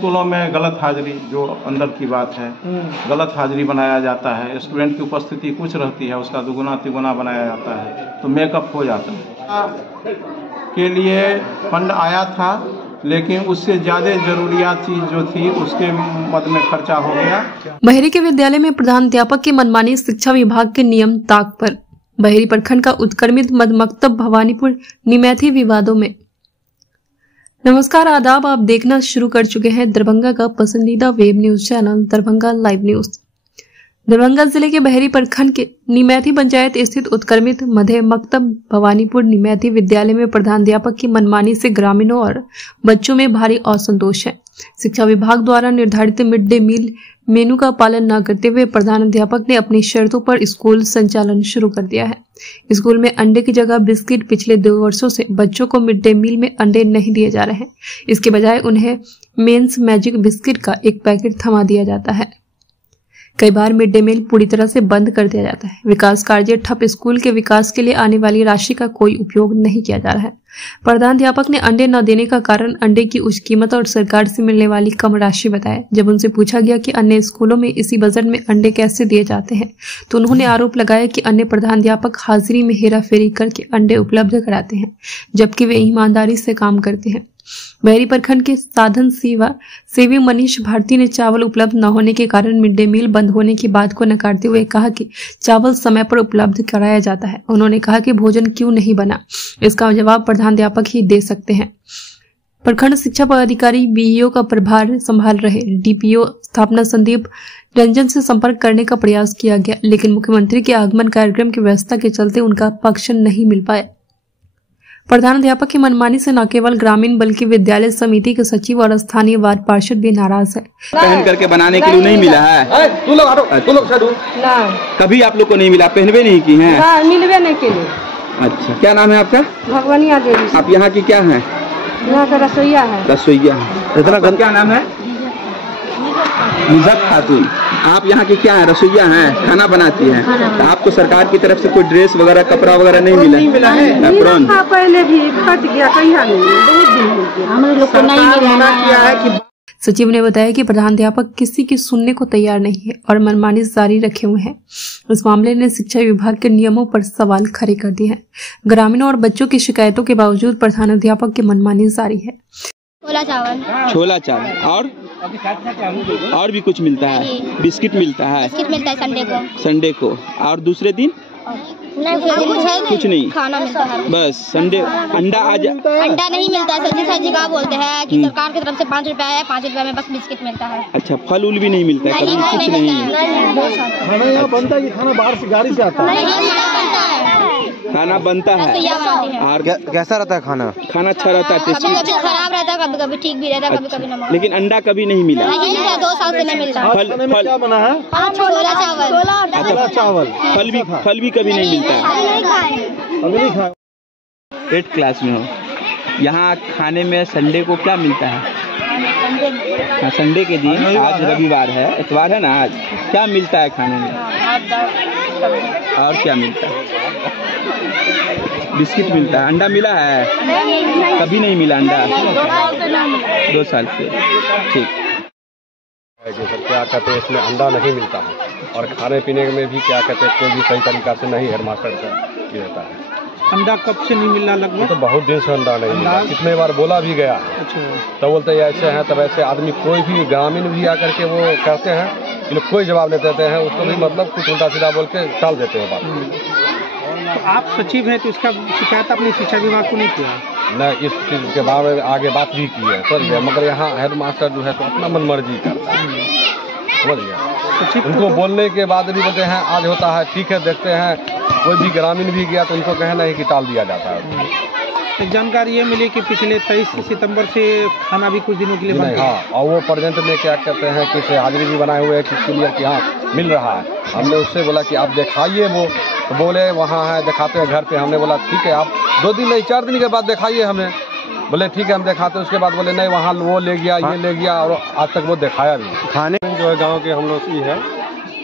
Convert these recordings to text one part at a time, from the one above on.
स्कूलों में गलत हाजिरी, जो अंदर की बात है, गलत हाजिरी बनाया जाता है। स्टूडेंट की उपस्थिति कुछ रहती है, उसका दुगुना तिगुना बनाया जाता है, तो मेकअप हो जाता है। के लिए फंड आया था, लेकिन उससे ज़्यादा जरूरियात चीज़ जो थी उसके मद में खर्चा हो गया। बहेरी के विद्यालय में प्रधानाध्यापक की मनमानी, शिक्षा विभाग के नियम ताक पर। बहेरी प्रखंड का उत्क्रमित मध्य मकतब भवानीपुर निमैथी विवादों में। नमस्कार, आदाब। आप देखना शुरू कर चुके हैं दरभंगा का पसंदीदा web news channel Darbhanga live news. Darbhanga जिले के बहेरी प्रखंड के निमैथी पंचायत स्थित उत्क्रमित मध्य मकतब भवानीपुर निमैथी विद्यालय में प्रधानाध्यापक की मनमानी से ग्रामीणों और बच्चों में भारी असंतोष है। शिक्षा विभाग द्वारा निर्धारित मिड डे मील मेनू का पालन न करते हुए प्रधानाध्यापक ने अपनी शर्तों पर स्कूल संचालन शुरू कर दिया है। स्कूल में अंडे की जगह बिस्किट पिछले 2 वर्षों से बच्चों को मिड डे मील में अंडे नहीं दिए जा रहे हैं। इसके बजाय उन्हें मेंस मैजिक बिस्किट का एक पैकेट थमा दिया जाता है। कई बार मिड डे मील पूरी तरह से बंद कर दिया जाता है। विकास कार्य ठप, स्कूल के विकास के लिए आने वाली राशि का कोई उपयोग नहीं किया जा रहा है। प्रधानाध्यापक ने अंडे न देने का कारण अंडे की उच्च कीमत और सरकार से मिलने वाली कम राशि बताया। जब उनसे पूछा गया कि अन्य स्कूलों में इसी बजट में अंडे कैसे दिए जाते हैं, तो उन्होंने आरोप लगाया कि अन्य प्रधानाध्यापक हाजिरी में हेराफेरी करके अंडे उपलब्ध कराते हैं, जबकि वे ईमानदारी से काम करते हैं। बहेरी प्रखंड के साधन सेवी मनीष भारती ने चावल उपलब्ध न होने के कारण मिड डे मील बंद होने की बात को नकारते हुए कहा कि चावल समय पर उपलब्ध कराया जाता है। उन्होंने कहा कि भोजन क्यों नहीं बना, इसका जवाब प्रधानाध्यापक ही दे सकते हैं। प्रखंड शिक्षा पदाधिकारी बीईओ का प्रभार संभाल रहे डीपीओ स्थापना संदीप रंजन से संपर्क करने का प्रयास किया गया, लेकिन मुख्यमंत्री के आगमन कार्यक्रम की व्यवस्था के चलते उनका पक्ष नहीं मिल पाया। प्रधानाध्यापक की मनमानी से न केवल ग्रामीण बल्कि विद्यालय समिति के सचिव और स्थानीय वार्ड पार्षद भी नाराज है। पहन करके बनाने के लिए नहीं मिला है। तू लोग कभी आप लोग को नहीं मिला, पहनवे नहीं की हैं? मिलवे नहीं के लिए। अच्छा, क्या नाम है आपका? भगवानिया देवी। आप यहाँ की क्या है? यहाँ का रसोईया है। रसोईया। इतना क्या नाम है? निज़त खातून। आप यहाँ की क्या है? रसोईया हैं, खाना बनाती हैं। तो आपको सरकार की तरफ से कोई ड्रेस वगैरह, कपड़ा वगैरह नहीं मिला? नहीं मिला है। एप्रोन पहले भी फट गया, कहीं नहीं, बहुत दिन हो गया। हम लोग को नहीं मिला। सचिव ने बताया कि प्रधानाध्यापक किसी की सुनने को तैयार नहीं है और मनमानी जारी रखे हुए हैं। इस मामले ने शिक्षा विभाग के नियमों पर सवाल खड़े कर दिए हैं। ग्रामीणों और बच्चों की शिकायतों के बावजूद प्रधानाध्यापक की मनमानी जारी है। छोला चावल और भी कुछ मिलता है? बिस्किट मिलता है? बिस्किट मिलता है संडे को। और दूसरे दिन कुछ नहीं, खाना मिलता है बस। संडे अंडा नहीं मिलता है। सब्जी सब्जी का बोलते हैं कि सरकार की तरफ से 5 रुपया है, 5 रुपया में बस बिस्किट मिलता है। अच्छा, फल उल भी नहीं मिलता है? कुछ नहीं खाना यहाँ बनता है कि खाना बाहर से गाड़ी से आता है? खाना बनता है। और कैसा रहता है खाना? खाना अच्छा रहता है, टेस्टी। कभी खराब रहता है, कभी कभी ठीक भी रहता है, कभी कभी नमक। लेकिन अंडा कभी नहीं मिला? 2 साल से नहीं मिलता। फल क्या बना है? छोला चावल। फल भी कभी नहीं मिलता है? अभी नहीं खाया। 8th क्लास में हो। यहाँ खाने में संडे को क्या मिलता है? हाँ, संडे के दिन, आज रविवार है, इतवार है ना आज, क्या मिलता है खाने में? और क्या मिलता है? बिस्किट मिलता है। अंडा मिला है? कभी नहीं मिला अंडा। 2 साल से। ठीक सर, क्या कहते हैं, इसमें अंडा नहीं मिलता है और खाने पीने में भी क्या कहते हैं, कोई भी सही तरीका से नहीं हेडमास्टर का रहता है। अंडा कब से नहीं मिला? लगभग तो बहुत दिन से अंडा नहीं मिला। कितने बार बोला भी गया। अच्छा। तो बोलते हैं ऐसे हैं, तब ऐसे आदमी, कोई भी ग्रामीण भी आकर के वो कहते हैं, ये लोग कोई जवाब नहीं देते हैं, उसको भी मतलब कुछ उल्टा सीधा बोल के टाल देते हैं बात। तो आप सचिव हैं, तो इसका शिकायत आपने शिक्षा विभाग को नहीं किया? न, इस चीज़ के बारे में आगे बात भी की है सर, मगर यहाँ हेडमास्टर जो है तो अपना मनमर्जी करता है, समझ गया। उनको बोलने के बाद भी बोलते हैं आज होता है, ठीक है देखते हैं। कोई भी ग्रामीण भी गया तो उनको कहना है कि टाल दिया जाता है। एक जानकारी ये मिली कि पिछले 23 सितंबर से खाना भी कुछ दिनों के लिए बंद है। हाँ, और वो प्रेजेंट में क्या कहते हैं कि हाजिरी भी बनाए हुए हैं कि क्लियर कि हाँ मिल रहा है। हमने उससे बोला कि आप दिखाइए, वो तो बोले वहाँ है, दिखाते हैं घर पे। हमने बोला ठीक है, आप 2 दिन नहीं 4 दिन के बाद दिखाइए हमें। बोले ठीक है हम दिखाते हैं। उसके बाद बोले नहीं, वहाँ वो ले गया, ये ले गया, और आज तक वो दिखाया भी। खाने जो है गाँव के हम लोग ही है,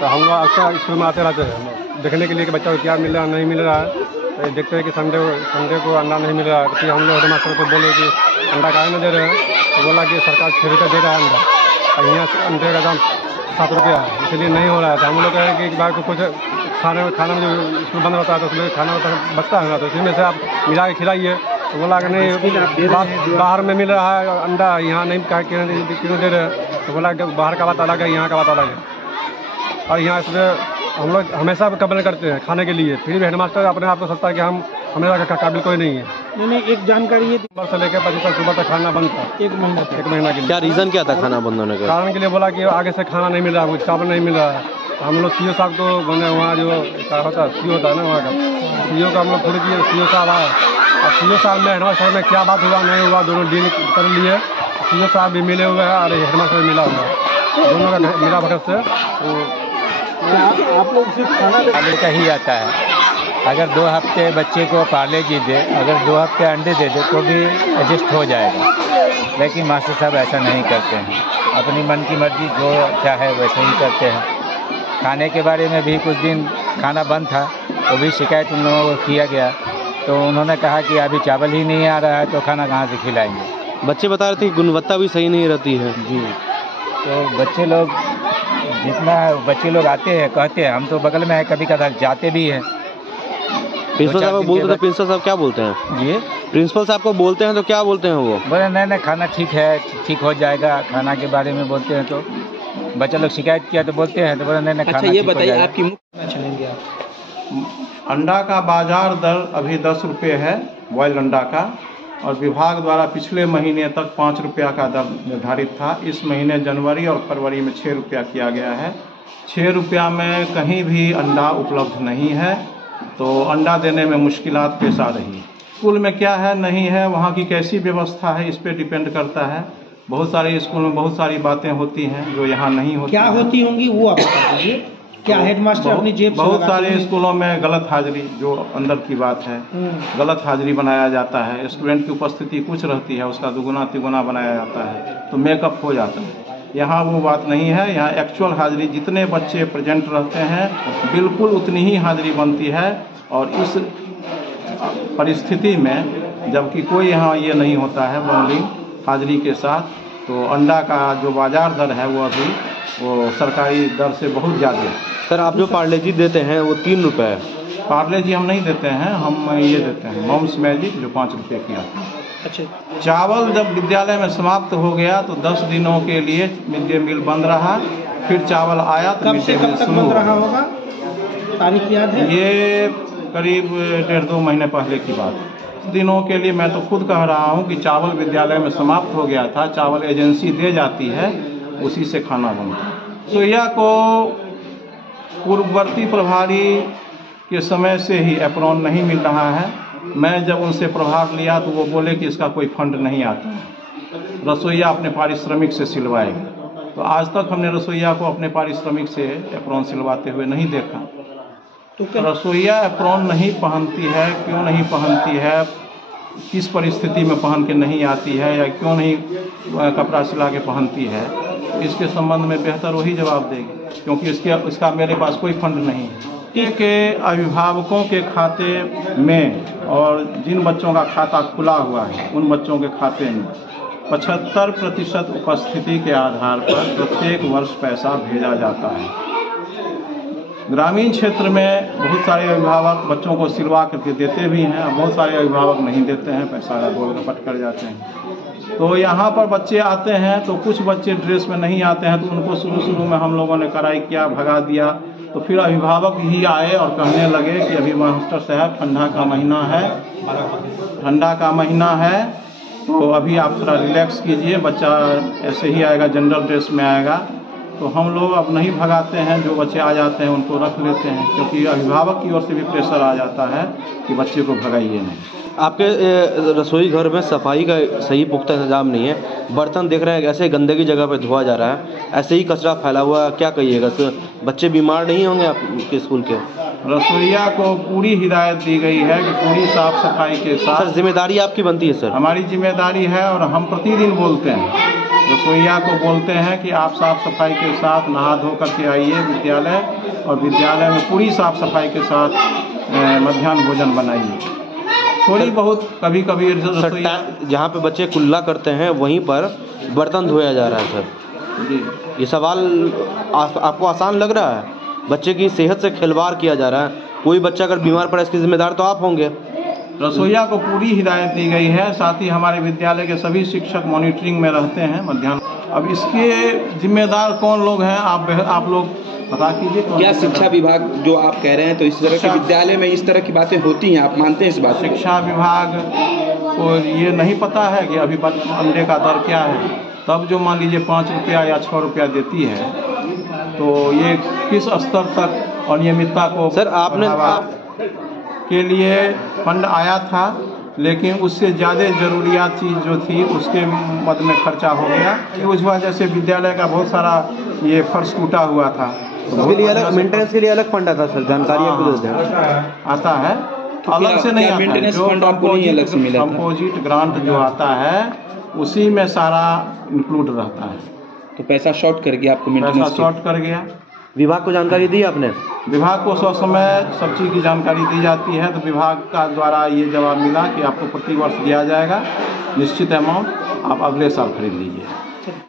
तो हम लोग अक्सर स्कूल में आते रहते हैं देखने के लिए कि बच्चा को क्या मिल रहा है नहीं मिल रहा है। तो देखते हैं कि संडे को अंडा नहीं मिल रहा है। तो हम लोग हेडमास्टर को बोले कि अंडा काहे नहीं दे रहे हैं, तो बोला कि सरकार 6 रुपये दे रहा है अंडा, और यहाँ अंडे का दाम 7 रुपया है, इसलिए नहीं हो रहा है। तो हम लोग कहें कि एक बार को कुछ खाने में जो स्कूल बंद होता है तो उसमें खाना बचता है ना, तो इसी में से आप मिला के खिलाइए। तो बोला कि नहीं बाहर में मिल रहा है अंडा, यहाँ नहीं क्यों दे रहे हैं। तो बोला कि बाहर का बात अलग है, यहाँ का बात अलग है। और यहाँ इसमें हम लोग हमेशा कंप्लेन करते हैं खाने के लिए, फिर भी हेडमास्टर अपने आप को सोचता है कि हम हमें काबिल कोई नहीं है। नहीं, एक जानकारी है, 3 से लेकर 25 सुबह तक खाना बंद था, 1 महीना के लिए। क्या रीज़न क्या था खाना बंद होने का? कारण के लिए बोला कि आगे से खाना नहीं मिल रहा, कुछ चावल नहीं मिल रहा है। हम लोग सीओ साहब को बने, वहाँ जो होता है सीओ होता है ना, वहाँ का सीओ का हम लोग थोड़ी किए, सीओ साहब आए और सीओ साहब में हेडमास्टर में क्या बात हुआ नहीं हुआ दोनों डील कर लिए। सीओ साहब भी मिले हुए हैं और हेडमास्टर भी मिला हुआ है, दोनों का मिला भगत से। आप लोग सिर्फ खाना पार्ले का ही आता है। अगर 2 हफ्ते बच्चे को पार्ले जी दे, अगर 2 हफ्ते अंडे दे दे तो भी एडजस्ट हो जाएगा, लेकिन मास्टर साहब ऐसा नहीं करते हैं, अपनी मन की मर्जी जो चाहे वैसे ही करते हैं। खाने के बारे में भी कुछ दिन खाना बंद था, वो भी शिकायत उन लोगों को किया गया, तो उन्होंने कहा कि अभी चावल ही नहीं आ रहा है तो खाना कहाँ से खिलाएंगे। बच्चे बता रहे थे कि गुणवत्ता भी सही नहीं रहती है। जी, तो बच्चे लोग आते हैं, कहते हैं, हम तो बगल में है, कभी कभार जाते भी हैं। प्रिंसिपल साहब बोलते हैं, प्रिंसिपल साहब क्या बोलते हैं? जी, प्रिंसिपल साहब को बोलते हैं तो क्या बोलते हैं वो? बोले नहीं खाना ठीक है, ठीक हो जाएगा। खाना के बारे में बोलते हैं तो बच्चा लोग शिकायत किया तो बोलते हैं, तो बोले नहीं खाना। अच्छा, ये बताइए आपकी चलेंगे आप अंडा का बाजार दर अभी 10 रुपये है बॉयल अंडा का, और विभाग द्वारा पिछले महीने तक 5 रुपया का दर निर्धारित था। इस महीने जनवरी और फरवरी में 6 रुपया किया गया है। 6 रुपया में कहीं भी अंडा उपलब्ध नहीं है, तो अंडा देने में मुश्किलात पेश आ रही है। स्कूल में क्या है नहीं है, वहाँ की कैसी व्यवस्था है, इस पे डिपेंड करता है। बहुत सारे स्कूल में बहुत सारी बातें होती हैं जो यहाँ नहीं होती। क्या होती होंगी वो आप बता दीजिए। क्या हेडमास्टर अपनी जेब से बहुत सारे स्कूलों में गलत हाजिरी, जो अंदर की बात है, गलत हाजिरी बनाया जाता है। स्टूडेंट की उपस्थिति कुछ रहती है, उसका दुगुना तिगुना बनाया जाता है, तो मेकअप हो जाता है। यहाँ वो बात नहीं है। यहाँ एक्चुअल हाजिरी, जितने बच्चे प्रेजेंट रहते हैं बिल्कुल उतनी ही हाजिरी बनती है। और इस परिस्थिति में जबकि कोई यहाँ ये नहीं होता है बॉन्डिंग हाजिरी के साथ, तो अंडा का जो बाजार दर है वो अभी वो सरकारी दर से बहुत ज़्यादा है। सर, आप जो पार्ले जी देते हैं वो 3 रुपये है। पार्ले जी हम नहीं देते हैं, हम ये देते हैं मॉम्स मैजिक जो 5 रुपये की आती है। अच्छा, चावल जब विद्यालय में समाप्त हो गया तो 10 दिनों के लिए मिड डे मील बंद रहा, फिर चावल आया तो मिड डे मील शुरू बंद रहा होगा, तारीख याद है? ये करीब 1.5-2 महीने पहले की बात है। दिनों के लिए मैं तो खुद कह रहा हूँ कि चावल विद्यालय में समाप्त हो गया था, चावल एजेंसी दे जाती है, उसी से खाना बनता है। सोया को पूर्ववर्ती प्रभारी के समय से ही एप्रॉन नहीं मिल रहा है। मैं जब उनसे प्रभार लिया तो वो बोले कि इसका कोई फंड नहीं आता है, रसोईया अपने पारिश्रमिक से सिलवाएगा। तो आज तक हमने रसोईया को अपने पारिश्रमिक से एप्रॉन सिलवाते हुए नहीं देखा। तो रसोईया एप्रॉन नहीं पहनती है, क्यों नहीं पहनती है, किस परिस्थिति में पहन के नहीं आती है, या क्यों नहीं कपड़ा सिला के पहनती है, इसके संबंध में बेहतर वही जवाब देगी, क्योंकि इसका मेरे पास कोई फंड नहीं है। के अभिभावकों के खाते में और जिन बच्चों का खाता खुला हुआ है उन बच्चों के खाते में 75% उपस्थिति के आधार पर प्रत्येक वर्ष पैसा भेजा जाता है। ग्रामीण क्षेत्र में बहुत सारे अभिभावक बच्चों को सिलवा करके देते भी हैं, और बहुत सारे अभिभावक नहीं देते हैं, पैसा बोल कर पट कर जाते हैं। तो यहाँ पर बच्चे आते हैं तो कुछ बच्चे ड्रेस में नहीं आते हैं, तो उनको शुरू में हम लोगों ने कराई किया, भगा दिया। तो फिर अभिभावक ही आए और कहने लगे कि अभी मास्टर साहब ठंडा का महीना है, तो अभी आप थोड़ा रिलैक्स कीजिए, बच्चा ऐसे ही आएगा, जनरल ड्रेस में आएगा। तो हम लोग अब नहीं भगाते हैं, जो बच्चे आ जाते हैं उनको रख लेते हैं, क्योंकि अभिभावक की ओर से भी प्रेशर आ जाता है कि बच्चे को भगाइए नहीं। आपके रसोई घर में सफाई का सही पुख्ता इंतजाम नहीं है, बर्तन देख रहे हैं ऐसे गंदगी जगह पे धोआ जा रहा है, ऐसे ही कचरा फैला हुआ, क्या कहिएगा? तो बच्चे बीमार नहीं होंगे आपके स्कूल के? रसोईया को पूरी हिदायत दी गई है कि पूरी साफ सफाई के साथ। सर, जिम्मेदारी आपकी बनती है? सर, हमारी जिम्मेदारी है, और हम प्रतिदिन बोलते हैं, रसोईया को बोलते हैं कि आप साफ सफाई के साथ नहा धो करके आइए विद्यालय, और विद्यालय में पूरी साफ सफाई के साथ मध्याह्न भोजन बनाइए। थोड़ी बहुत कभी कभी जहाँ पे बच्चे कुल्ला करते हैं वहीं पर बर्तन धोया जा रहा है सर जी। ये सवाल आपको आसान लग रहा है? बच्चे की सेहत से खिलवाड़ किया जा रहा है। कोई बच्चा अगर बीमार पड़े इसके जिम्मेदार तो आप होंगे। रसोइया को पूरी हिदायत दी गई है, साथ ही हमारे विद्यालय के सभी शिक्षक मॉनिटरिंग में रहते हैं मध्याह्न। अब इसके जिम्मेदार कौन लोग हैं आप लोग बता कीजिए। क्या शिक्षा विभाग जो आप कह रहे हैं तो इस तरह के विद्यालय में इस तरह की बातें होती हैं, आप मानते हैं इस बात? शिक्षा विभाग को ये नहीं पता है कि अभी अंडे का दर क्या है, तब जो मान लीजिए 5 रुपया या 6 रुपया देती है तो ये किस स्तर तक अनियमितता को सर आपने के लिए फंड आया था, लेकिन उससे ज़्यादा ज़रूरियात चीज़ जो थी उसके मद में खर्चा हो गया। उस वजह से विद्यालय का बहुत सारा ये फर्श टूटा हुआ था। उसके लिए अलग मेंटेनेंस के लिए अलग फंड आता सर, जानकारी आपको दे दें। आता है अलग से नहीं आता है, जो कंपोजिट ग्रांट जो आता है उसी में सारा इंक्लूड रहता है। तो पैसा शॉर्ट कर गया आपको? पैसा शॉर्ट कर गया। विभाग को जानकारी दी आपने? विभाग को समय सब चीज़ की जानकारी दी जाती है, तो विभाग का द्वारा ये जवाब मिला कि आपको प्रति वर्ष दिया जाएगा निश्चित अमाउंट, आप अगले साल खरीद लीजिए।